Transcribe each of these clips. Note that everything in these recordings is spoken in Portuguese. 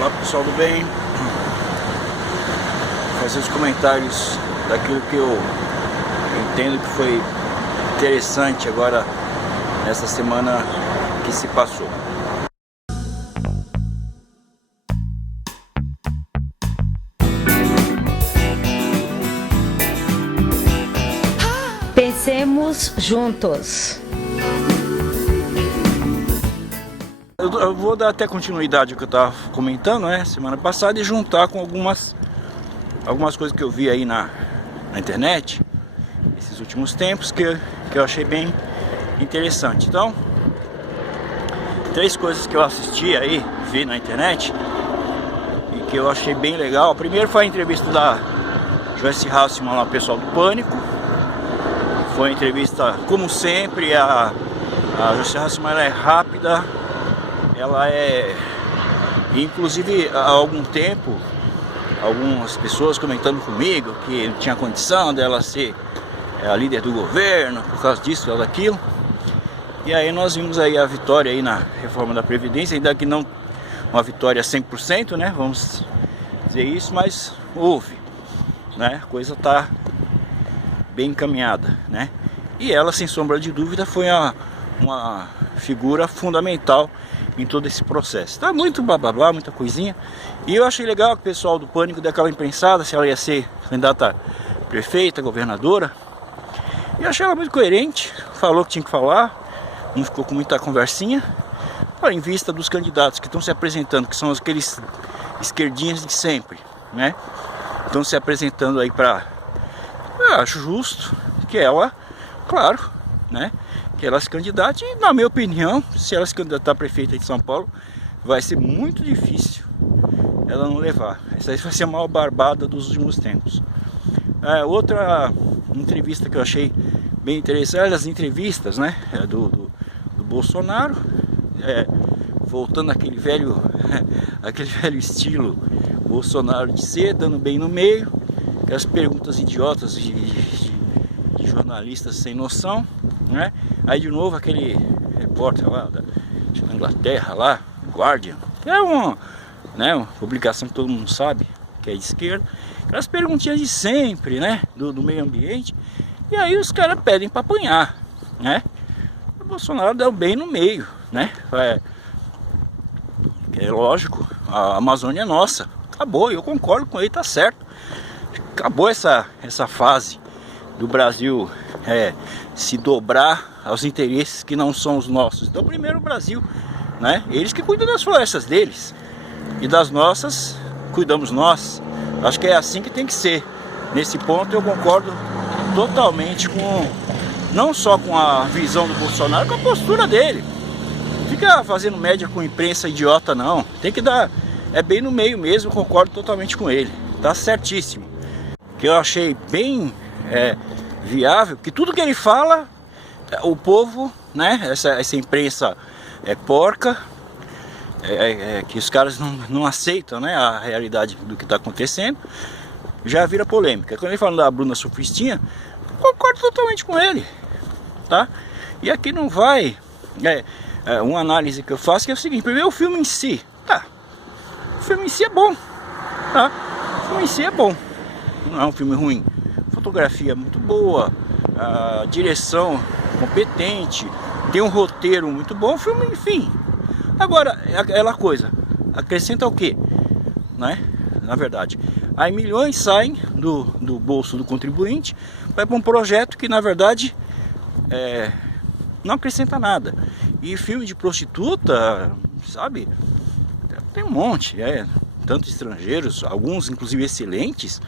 Olá pessoal do bem, vou fazer os comentários daquilo que eu entendo que foi interessante agora nessa semana que se passou. Pensemos juntos. Eu vou dar até continuidade ao que eu estava comentando, né, semana passada, e juntar com algumas coisas que eu vi aí na internet esses últimos tempos que eu achei bem interessante. Então, 3 coisas que eu assisti aí, vi na internet e que eu achei bem legal. Primeiro foi a entrevista da Joyce Hasselman lá, o pessoal do Pânico. Foi uma entrevista, como sempre, a Joyce Hasselman, ela é rápida. Ela é, inclusive há algum tempo, algumas pessoas comentando comigo que não tinha condição dela ser a líder do governo por causa disso ou daquilo. E aí nós vimos aí a vitória aí na reforma da Previdência, ainda que não uma vitória 100%, né, vamos dizer isso, mas houve, né, a coisa tá bem encaminhada, né, e ela, sem sombra de dúvida, foi uma figura fundamental em todo esse processo. Tá muito blá blá blá, muita coisinha. E eu achei legal que o pessoal do Pânico deu aquela impensada se ela ia ser candidata a prefeita, governadora. E eu achei ela muito coerente, falou o que tinha que falar, não ficou com muita conversinha. Em vista dos candidatos que estão se apresentando, que são aqueles esquerdinhas de sempre, né? Estão se apresentando aí para... Eu acho justo que ela, claro, né, que ela se candidate, e na minha opinião, se ela se candidatar a prefeita de São Paulo, vai ser muito difícil ela não levar. Essa aí vai ser a maior barbada dos últimos tempos. Outra entrevista que eu achei bem interessante, as entrevistas, né, do Bolsonaro, voltando àquele velho estilo Bolsonaro de ser, dando bem no meio, aquelas perguntas idiotas de jornalistas sem noção, né? Aí de novo aquele repórter lá da Inglaterra lá, Guardian, que é uma publicação que todo mundo sabe que é de esquerda, aquelas perguntinhas de sempre, né, do meio ambiente, e aí os caras pedem para apanhar, né? O Bolsonaro deu bem no meio, né? É lógico, a Amazônia é nossa, acabou, eu concordo com ele, tá certo, acabou essa fase do Brasil se dobrar aos interesses que não são os nossos. Então primeiro o Brasil, né, eles que cuidam das florestas deles, e das nossas cuidamos nós. Acho que é assim que tem que ser. Nesse ponto eu concordo totalmente não só com a visão do Bolsonaro, com a postura dele. Fica fazendo média com imprensa idiota não, tem que dar, bem no meio mesmo. Concordo totalmente com ele, tá certíssimo. Que eu achei bem viável, que tudo que ele fala, o povo, né, essa imprensa porca, que os caras não aceitam, né, a realidade do que está acontecendo, já vira polêmica. Quando ele fala da Bruna Surfistinha, concordo totalmente com ele, tá? E aqui não vai, uma análise que eu faço, que é o seguinte: primeiro, o filme em si, o filme em si é bom, tá? O filme em si é bom, não é um filme ruim. Fotografia muito boa, a direção competente, tem um roteiro muito bom, o filme, enfim. Agora, aquela coisa, acrescenta o quê? Né? Na verdade, aí milhões saem do bolso do contribuinte, vai para um projeto que na verdade não acrescenta nada. E filme de prostituta, sabe, tem um monte, tanto estrangeiros, alguns inclusive excelentes,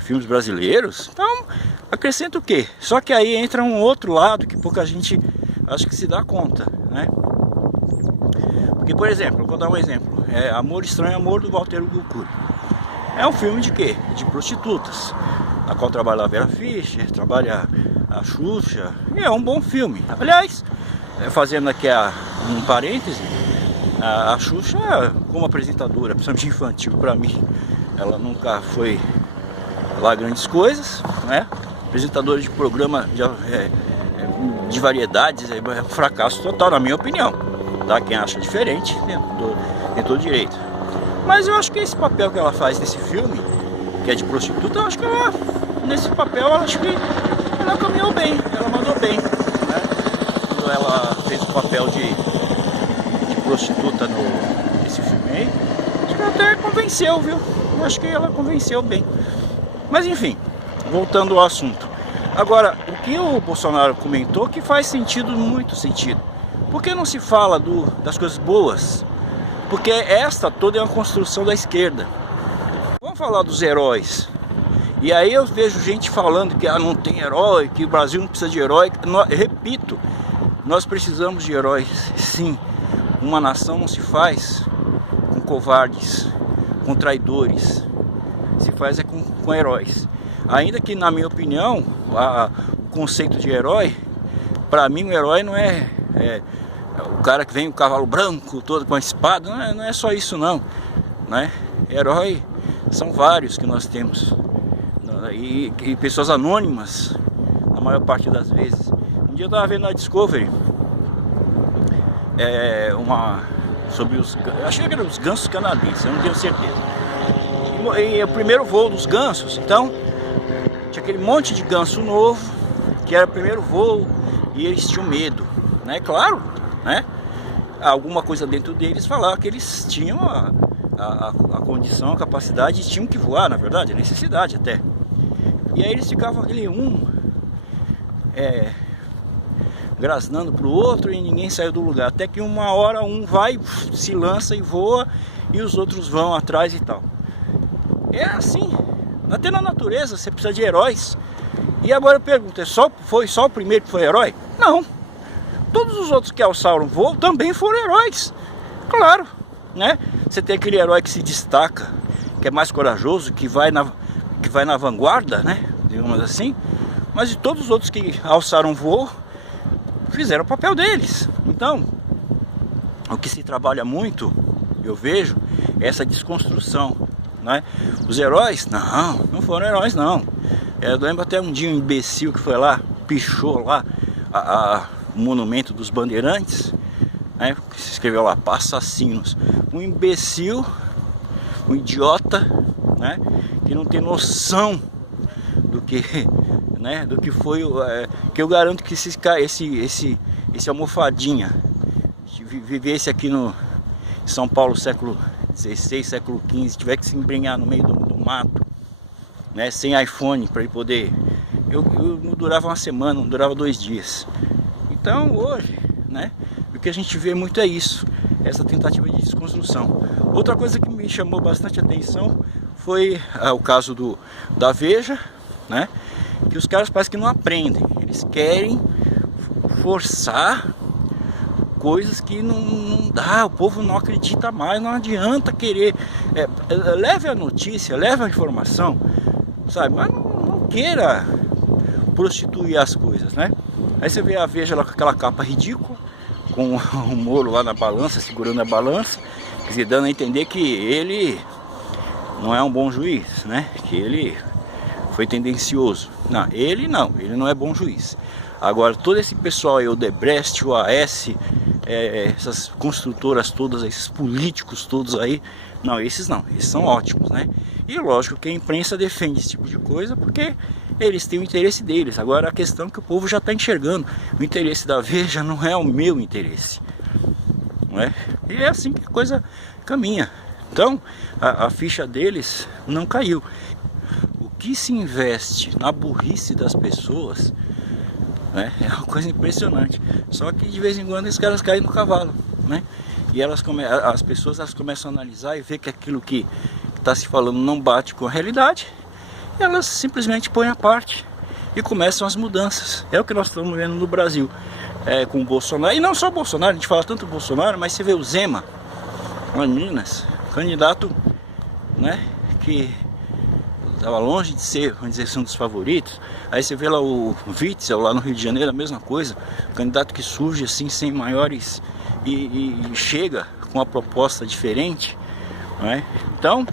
filmes brasileiros. Então acrescenta o quê? Só que aí entra um outro lado que pouca gente acho que se dá conta, né? Porque, por exemplo, vou dar um exemplo, Amor Estranho Amor, do Walter Guccuri. É um filme de quê? De prostitutas, na qual trabalha a Vera Fischer, trabalha a Xuxa, e é um bom filme. Aliás, fazendo aqui um parêntese, a Xuxa, como apresentadora, principalmente infantil, para mim, ela nunca foi lá grandes coisas, né? Apresentadora de programa de variedades, é um fracasso total, na minha opinião, tá? Quem acha diferente tem todo direito. Mas eu acho que esse papel que ela faz nesse filme, que é de prostituta, eu acho que ela, nesse papel, eu acho que ela caminhou bem, ela mandou bem, né? Quando ela fez o papel de prostituta nesse filme aí, acho que ela até convenceu, viu? Eu acho que ela convenceu bem. Mas enfim, voltando ao assunto. Agora, o que o Bolsonaro comentou que faz sentido, muito sentido. Por que não se fala das coisas boas? Porque esta toda é uma construção da esquerda. Vamos falar dos heróis. E aí eu vejo gente falando que não tem herói, que o Brasil não precisa de herói. Repito, nós precisamos de heróis, sim. Uma nação não se faz com covardes, com traidores. Se faz é com heróis. Ainda que, na minha opinião, o conceito de herói, para mim o herói não é o cara que vem com o cavalo branco, todo com a espada, não é só isso não, né? Herói são vários que nós temos, e pessoas anônimas, na maior parte das vezes. Um dia eu estava vendo na Discovery, sobre acho que eram os gansos canadenses, eu não tenho certeza. E o primeiro voo dos gansos, então, tinha aquele monte de ganso novo, que era o primeiro voo, e eles tinham medo, né? Claro, né? Alguma coisa dentro deles falava que eles tinham a condição, a capacidade, e tinham que voar, na verdade, a necessidade até. E aí eles ficavam aquele grasnando pro outro e ninguém saiu do lugar. Até que uma hora um vai, se lança e voa, e os outros vão atrás e tal. É assim, até na natureza você precisa de heróis. E agora eu pergunto, foi só o primeiro que foi herói? Não. Todos os outros que alçaram voo também foram heróis. Claro, né? Você tem aquele herói que se destaca, que é mais corajoso, que vai na vanguarda, né? Digamos assim. Mas de todos os outros que alçaram voo, fizeram o papel deles. Então, o que se trabalha muito, eu vejo, é essa desconstrução, né? Os heróis, não foram heróis não. Eu lembro até um dia um imbecil que foi lá, pichou lá o monumento dos bandeirantes, né? Se escreveu lá, assassinos. Um imbecil, um idiota, né? Que não tem noção do que, né? Do que foi, que eu garanto que esse almofadinha vivesse aqui no São Paulo século XVI, século XV, tiver que se embrenhar no meio do mato, né, sem iPhone para ele poder, eu não durava uma semana, não durava 2 dias. Então hoje, né, o que a gente vê muito é isso, essa tentativa de desconstrução. Outra coisa que me chamou bastante atenção foi o caso da Veja, né, que os caras parece que não aprendem, eles querem forçar coisas que não dá, o povo não acredita mais, não adianta querer, leve a notícia, leve a informação, sabe, mas não queira prostituir as coisas, né? Aí você vê a Veja lá com aquela capa ridícula, com o Moro lá na balança, segurando a balança, quer dizer, dando a entender que ele não é um bom juiz, né? Que ele foi tendencioso. Não, ele não é bom juiz. Agora, todo esse pessoal aí, o Odebrecht, o AS, essas construtoras todas, esses políticos todos aí, esses são ótimos, né? E lógico que a imprensa defende esse tipo de coisa porque eles têm o interesse deles. Agora a questão é que o povo já está enxergando, o interesse da Veja não é o meu interesse, não é? E é assim que a coisa caminha. Então a ficha deles não caiu. O que se investe na burrice das pessoas, né, é uma coisa impressionante. Só que de vez em quando esses caras caem no cavalo, né? E as pessoas começam a analisar e ver que aquilo que está se falando não bate com a realidade, e elas simplesmente põem à parte e começam as mudanças. É o que nós estamos vendo no Brasil, com o Bolsonaro. E não só o Bolsonaro, a gente fala tanto do Bolsonaro, mas você vê o Zema lá em Minas, candidato, né, que estava longe de ser, vamos dizer, um dos favoritos. Aí você vê lá o Witzel lá no Rio de Janeiro, a mesma coisa, candidato que surge assim sem maiores e chega com uma proposta diferente, né? Então,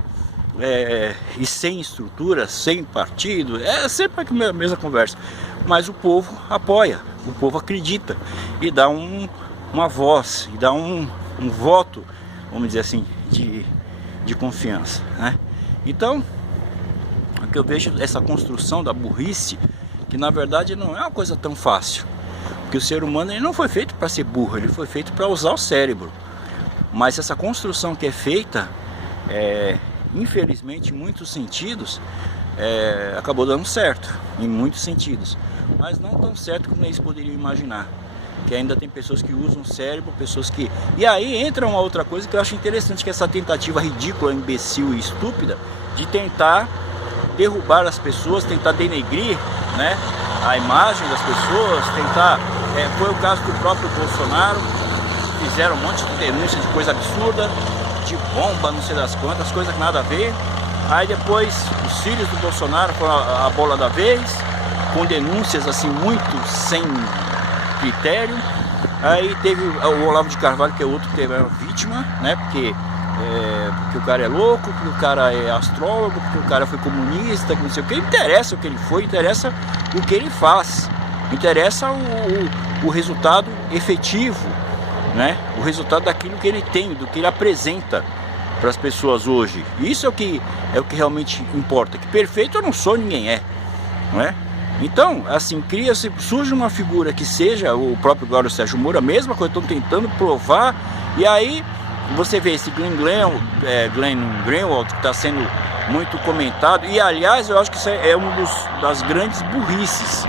e sem estrutura, sem partido, é sempre a mesma conversa, mas o povo apoia, o povo acredita e dá uma voz, e dá um voto, vamos dizer assim, de confiança, né? Então, o que eu vejo essa construção da burrice, que na verdade não é uma coisa tão fácil, porque o ser humano ele não foi feito para ser burro, ele foi feito para usar o cérebro. Mas essa construção que é feita, infelizmente, em muitos sentidos, acabou dando certo, em muitos sentidos, mas não tão certo como eles poderiam imaginar, que ainda tem pessoas que usam o cérebro, pessoas que... E aí entra uma outra coisa que eu acho interessante, que é essa tentativa ridícula, imbecil e estúpida de tentar derrubar as pessoas, tentar denegrir, né, a imagem das pessoas, tentar... foi o caso do próprio Bolsonaro, fizeram um monte de denúncias de coisa absurda, de bomba, não sei das quantas, coisas que nada a ver. Aí depois os filhos do Bolsonaro foram a bola da vez, com denúncias assim muito sem critério. Aí teve o Olavo de Carvalho, que é outro que teve uma vítima, né? Porque o cara é louco, porque o cara é astrólogo, porque o cara foi comunista, que não sei o que. Interessa o que ele foi, interessa o que ele faz, interessa o resultado efetivo, né? O resultado daquilo que ele tem, do que ele apresenta para as pessoas hoje. Isso é o que realmente importa. Que perfeito eu não sou, ninguém é, não é? Então, assim, surge uma figura que seja o próprio Glaucio Sérgio Moro, a mesma coisa, estão tentando provar, e aí você vê esse Glenn Greenwald, que está sendo muito comentado, e aliás, eu acho que isso é uma das grandes burrices,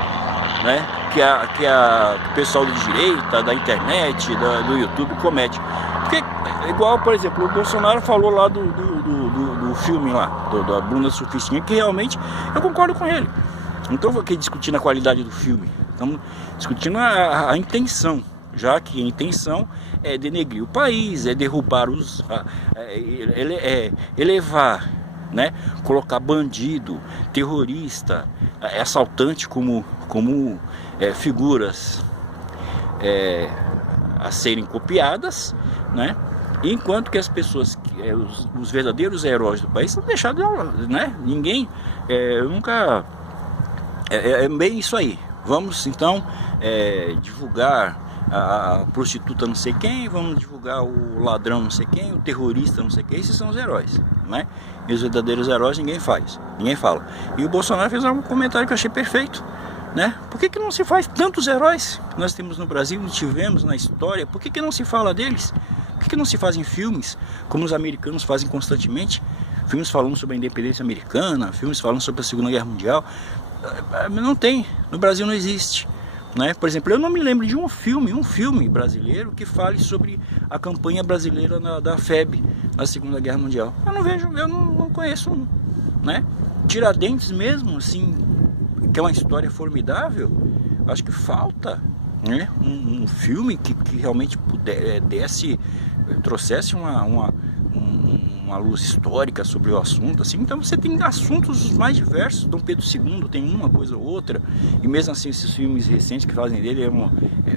né, que o pessoal de direita, da internet, do YouTube comete. Porque, igual, por exemplo, o Bolsonaro falou lá do filme lá, da Bruna Surfistinha, que realmente eu concordo com ele. Não estou aqui discutindo a qualidade do filme, estamos discutindo a intenção, já que a intenção é denegrir o país, é derrubar elevar, né, colocar bandido, terrorista, assaltante como figuras a serem copiadas, né? Enquanto que as pessoas, os verdadeiros heróis do país são deixados, né? Ninguém, nunca... É bem isso aí. Vamos então divulgar a prostituta não sei quem, vamos divulgar o ladrão não sei quem, o terrorista não sei quem. Esses são os heróis, né? E os verdadeiros heróis ninguém fala. E o Bolsonaro fez um comentário que eu achei perfeito, né? Por que não se faz tantos heróis que nós temos no Brasil, tivemos na história? Por que não se fala deles? Por que não se fazem filmes como os americanos fazem constantemente? Filmes falando sobre a independência americana, filmes falando sobre a Segunda Guerra Mundial. Não tem, no Brasil não existe, né? Por exemplo, eu não me lembro de um filme brasileiro que fale sobre a campanha brasileira da FEB na Segunda Guerra Mundial. Eu não conheço um, né? Tiradentes mesmo, assim, que é uma história formidável, acho que falta, né, um filme que realmente trouxesse uma luz histórica sobre o assunto, assim. Então você tem assuntos mais diversos. Dom Pedro II tem uma coisa ou outra, e mesmo assim esses filmes recentes que fazem dele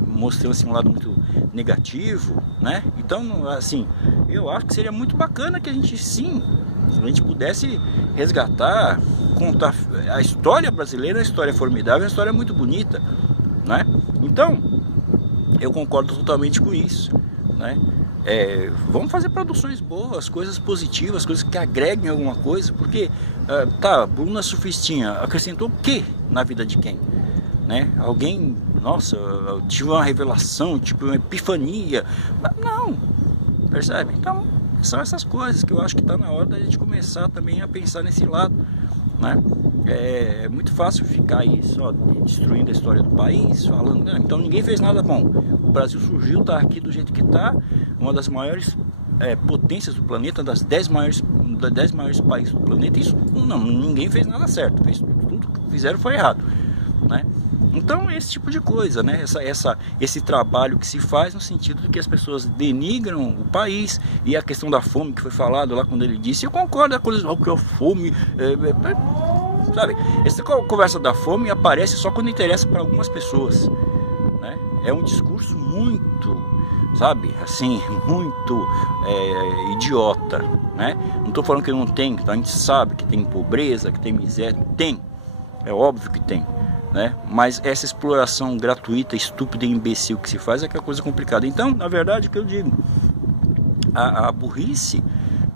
mostrando assim, um lado muito negativo, né? Então, assim, eu acho que seria muito bacana que a gente pudesse resgatar, contar a história brasileira, a história formidável, a história muito bonita, né? Então, eu concordo totalmente com isso, né? Vamos fazer produções boas, coisas positivas, coisas que agreguem alguma coisa, porque Bruna Surfistinha acrescentou o que na vida de quem, né? Alguém, nossa, eu tive uma revelação, tipo uma epifania, não, percebe? Então são essas coisas que eu acho que está na hora da gente começar também a pensar nesse lado, né? É muito fácil ficar aí só destruindo a história do país, falando, não, então ninguém fez nada bom. O Brasil surgiu, está aqui do jeito que está, uma das maiores potências do planeta, das 10 maiores países do planeta. Isso não, ninguém fez nada certo, tudo que fizeram foi errado, né? Então esse tipo de coisa, né? Esse trabalho que se faz no sentido de que as pessoas denigram o país. E a questão da fome que foi falado lá quando ele disse, eu concordo com a que a fome sabe, essa conversa da fome aparece só quando interessa para algumas pessoas, né? É um discurso muito, sabe, assim, muito idiota, né? Não estou falando que não tem, a gente sabe que tem pobreza, que tem miséria, tem, é óbvio que tem, né? Mas essa exploração gratuita, estúpida e imbecil que se faz é que é coisa complicada. Então, na verdade, o que eu digo, a burrice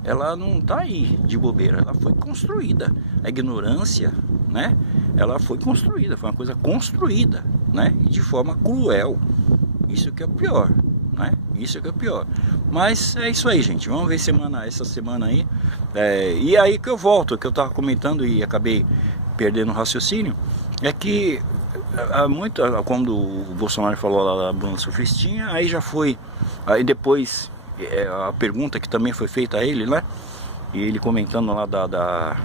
ela não tá aí de bobeira, ela foi construída. A ignorância, né? Ela foi construída, foi uma coisa construída, né? E de forma cruel. Isso que é o pior, né? Isso que é o pior. Mas é isso aí, gente. Vamos ver essa semana aí. E aí que eu volto, que eu tava comentando e acabei perdendo o raciocínio, é que quando o Bolsonaro falou lá da Bruna Surfistinha, aí já foi, aí depois a pergunta que também foi feita a ele, né? E ele comentando lá da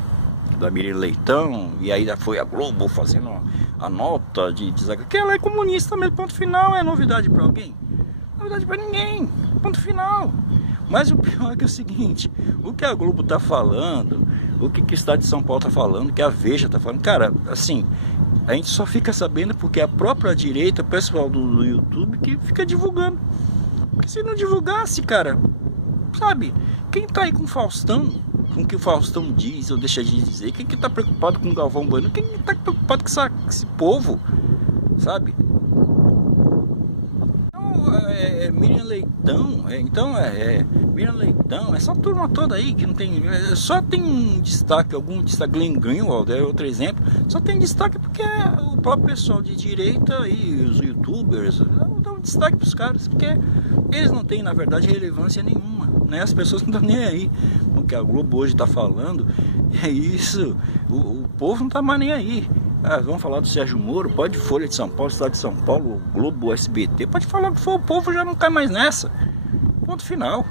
Miriam Leitão, e aí já foi a Globo fazendo a nota de dizer que ela é comunista mesmo, ponto final. É novidade para alguém? Novidade para ninguém, ponto final. Mas o pior é que é o seguinte, o que a Globo tá falando, o que o Estado de São Paulo tá falando, o que a Veja tá falando, cara, assim, a gente só fica sabendo porque a própria direita, o pessoal do YouTube, que fica divulgando. Porque se não divulgasse, cara, sabe, quem tá aí com o Faustão, com o que o Faustão diz ou deixa de dizer, quem que tá preocupado com o Galvão Bueno, quem que tá preocupado com esse povo, sabe? Miriam Leitão, Miriam Leitão, essa turma toda aí que não tem, só tem um destaque, algum destaque. Glenn Greenwald é outro exemplo, só tem destaque porque o próprio pessoal de direita e os youtubers dão destaque para os caras, porque eles não têm, na verdade, relevância nenhuma, né? As pessoas não estão nem aí. O que a Globo hoje está falando é isso, o povo não está mais nem aí. Vamos falar do Sérgio Moro, pode Folha de São Paulo, Estado de São Paulo, Globo, SBT, pode falar o que for, o povo já não cai mais nessa. Ponto final.